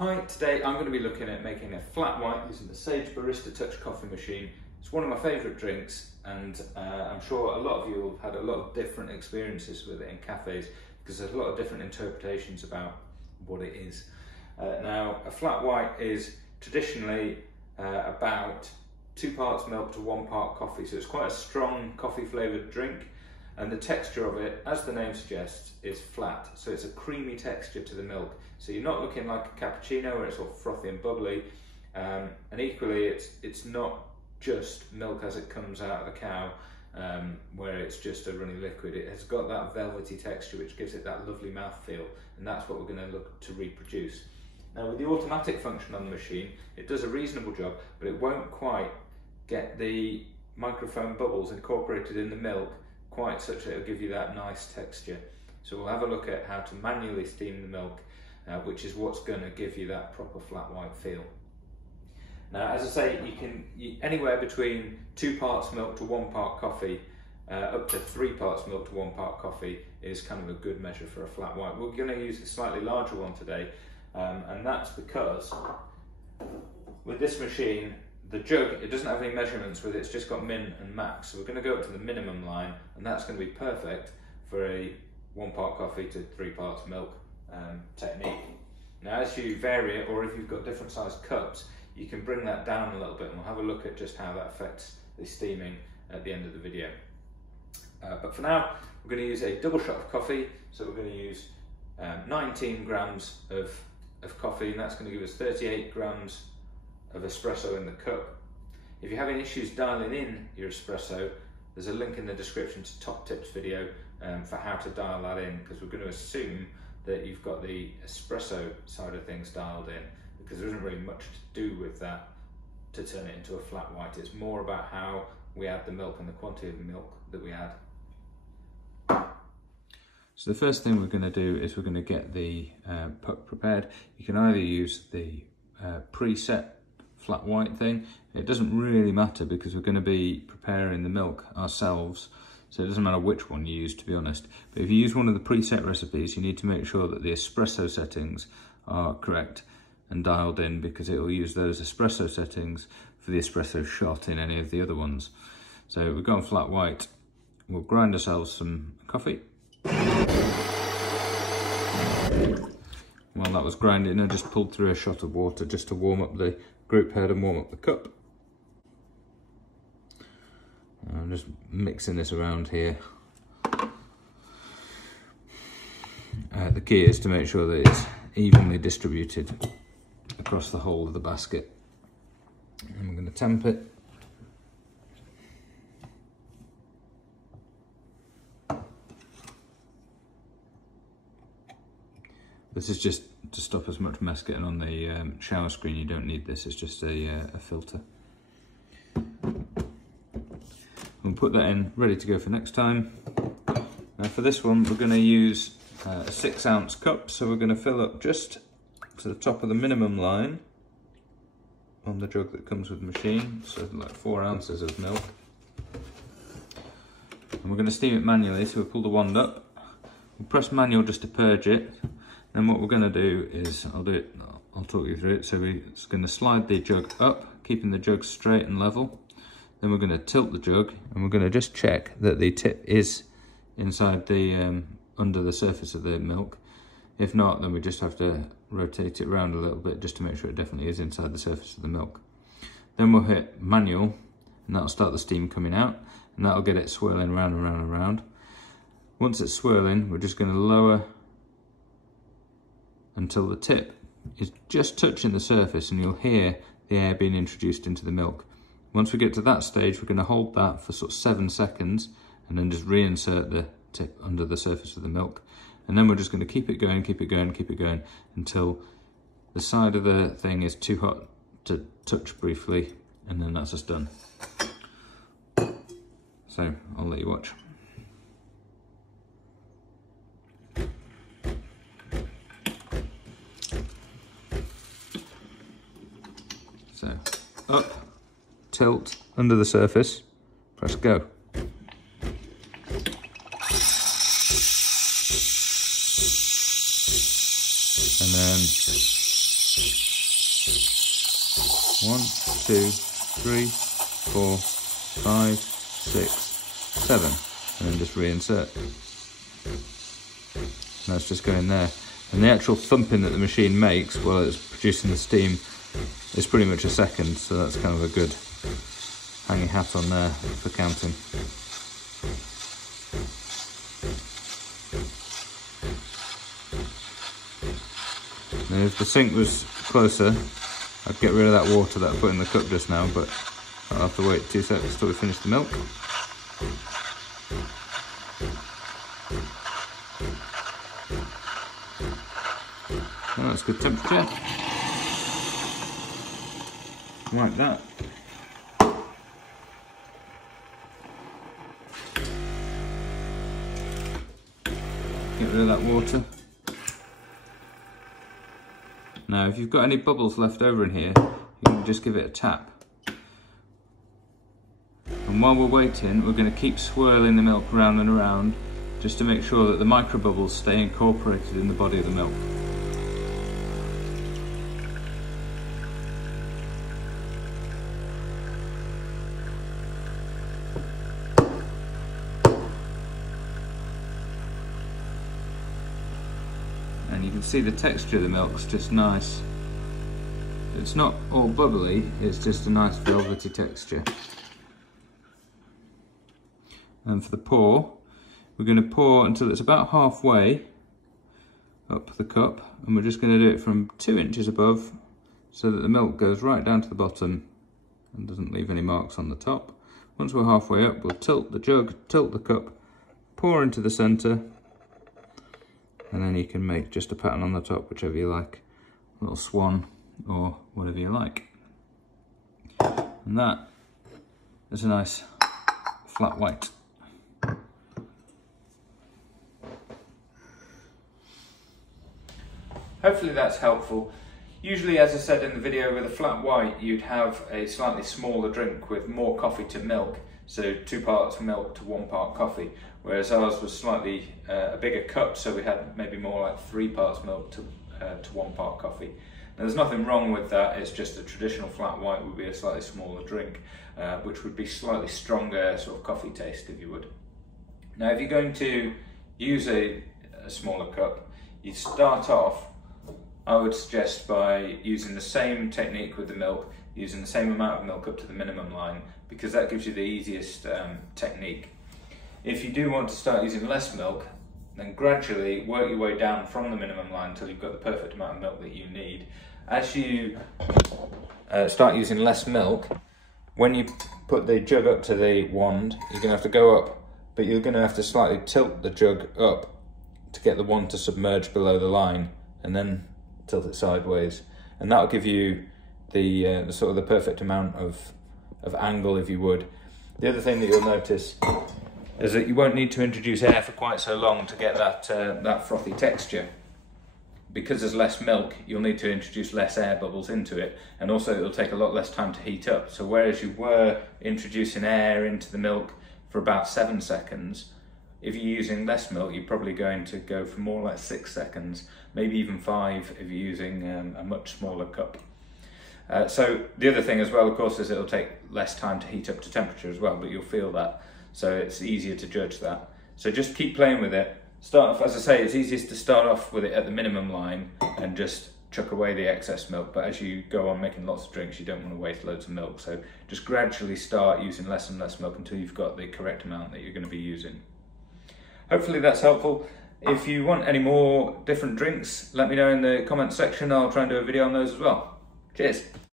Hi, today I'm going to be looking at making a flat white using the Sage Barista Touch coffee machine. It's one of my favourite drinks, and I'm sure a lot of you have had a lot of different experiences with it in cafes because there's a lot of different interpretations about what it is. Now, a flat white is traditionally about 2 parts milk to 1 part coffee, so it's quite a strong coffee flavoured drink, and the texture of it, as the name suggests, is flat, so it's a creamy texture to the milk. So you're not looking like a cappuccino where it's all frothy and bubbly, and equally it's not just milk as it comes out of the cow, where it's just a runny liquid. It has got that velvety texture which gives it that lovely mouthfeel, and that's what we're going to look to reproduce. Now, with the automatic function on the machine, it does a reasonable job, but it won't quite get the microfoam bubbles incorporated in the milk quite such that it'll give you that nice texture. So we'll have a look at how to manually steam the milk, which is what's going to give you that proper flat white feel. Now, as I say, you can anywhere between 2 parts milk to 1 part coffee, up to 3 parts milk to 1 part coffee is kind of a good measure for a flat white. We're going to use a slightly larger one today, and that's because with this machine, the jug, it doesn't have any measurements with it, it's just got min and max. So we're going to go up to the minimum line, and that's going to be perfect for a 1 part coffee to 3 parts milk technique. Now, as you vary it, or if you've got different sized cups, you can bring that down a little bit, and we'll have a look at just how that affects the steaming at the end of the video. But for now, we're going to use a double shot of coffee. So we're going to use 19 grams of coffee, and that's going to give us 38 grams of espresso in the cup. If you're having issues dialing in your espresso, there's a link in the description to Top Tips video for how to dial that in, because we're going to assume that you've got the espresso side of things dialed in, because there isn't really much to do with that to turn it into a flat white. It's more about how we add the milk and the quantity of milk that we add. So the first thing we're going to do is we're going to get the puck prepared. You can either use the preset flat white thing. It doesn't really matter because we're going to be preparing the milk ourselves, so it doesn't matter which one you use, to be honest. But if you use one of the preset recipes, you need to make sure that the espresso settings are correct and dialed in, because it will use those espresso settings for the espresso shot in any of the other ones. So we've gone flat white. We'll grind ourselves some coffee. While that was grinding, I just pulled through a shot of water just to warm up the group head and warm up the cup. I'm just mixing this around here. The key is to make sure that it's evenly distributed across the whole of the basket. And we're going to temp it. This is just to stop as much mess getting on the shower screen. You don't need this, it's just a filter. We'll put that in, ready to go for next time. Now for this one, we're going to use a 6-ounce cup, so we're going to fill up just to the top of the minimum line on the jug that comes with the machine, so like 4 ounces of milk. And we're going to steam it manually, so we'll pull the wand up. We'll press manual just to purge it. Then what we're going to do is, I'll talk you through it. So we're going to slide the jug up, keeping the jug straight and level. Then we're going to tilt the jug, and we're going to just check that the tip is inside the under the surface of the milk. If not, then we just have to rotate it around a little bit just to make sure it definitely is inside the surface of the milk. Then we'll hit manual, and that'll start the steam coming out, and that'll get it swirling around and around and around. Once it's swirling, we're just going to lower until the tip is just touching the surface, and you'll hear the air being introduced into the milk. Once we get to that stage, we're going to hold that for sort of 7 seconds and then just reinsert the tip under the surface of the milk. And then we're just going to keep it going, keep it going, keep it going until the side of the thing is too hot to touch briefly, and then that's us done. So I'll let you watch. So up, tilt, under the surface, press go. And then 1, 2, 3, 4, 5, 6, 7, and then just reinsert. And that's just going there. And the actual thumping that the machine makes while it's producing the steam is pretty much a second, so that's kind of a good hanging hat on there for counting. Now if the sink was closer, I'd get rid of that water that I put in the cup just now, but I'll have to wait 2 seconds till we finish the milk. Oh, that's good temperature. Like that. Get rid of that water. Now, if you've got any bubbles left over in here, you can just give it a tap. And while we're waiting, we're going to keep swirling the milk round and around, just to make sure that the micro bubbles stay incorporated in the body of the milk. And you can see the texture of the milk's just nice. It's not all bubbly, it's just a nice velvety texture. And for the pour, we're going to pour until it's about halfway up the cup, and we're just going to do it from 2 inches above so that the milk goes right down to the bottom and doesn't leave any marks on the top. Once we're halfway up, we'll tilt the jug, tilt the cup, pour into the centre, and then you can make just a pattern on the top, whichever you like, a little swan or whatever you like. And that is a nice flat white. Hopefully that's helpful. Usually, as I said in the video, with a flat white, you'd have a slightly smaller drink with more coffee to milk. So 2 parts milk to 1 part coffee, whereas ours was slightly a bigger cup, so we had maybe more like 3 parts milk to 1 part coffee. Now there's nothing wrong with that, it's just a traditional flat white would be a slightly smaller drink, which would be slightly stronger sort of coffee taste, if you would. Now if you're going to use a smaller cup, you start off, I would suggest, by using the same technique with the milk, using the same amount of milk up to the minimum line, because that gives you the easiest technique. If you do want to start using less milk, then gradually work your way down from the minimum line until you've got the perfect amount of milk that you need. As you start using less milk, when you put the jug up to the wand, you're going to have to go up, but you're going to have to slightly tilt the jug up to get the wand to submerge below the line, and then tilt it sideways, and that'll give you the sort of the perfect amount of angle, if you would. The other thing that you'll notice is that you won't need to introduce air for quite so long to get that frothy texture. Because there's less milk, you'll need to introduce less air bubbles into it, and also it'll take a lot less time to heat up. So whereas you were introducing air into the milk for about 7 seconds, if you're using less milk, you're probably going to go for more like 6 seconds, maybe even 5 if you're using a much smaller cup. So the other thing as well, of course, is it'll take less time to heat up to temperature as well, but you'll feel that, so it's easier to judge that. So just keep playing with it. Start off, as I say, it's easiest to start off with it at the minimum line and just chuck away the excess milk, but as you go on making lots of drinks, you don't want to waste loads of milk, so just gradually start using less and less milk until you've got the correct amount that you're going to be using. Hopefully that's helpful. If you want any more different drinks, let me know in the comments section. I'll try and do a video on those as well. Cheers.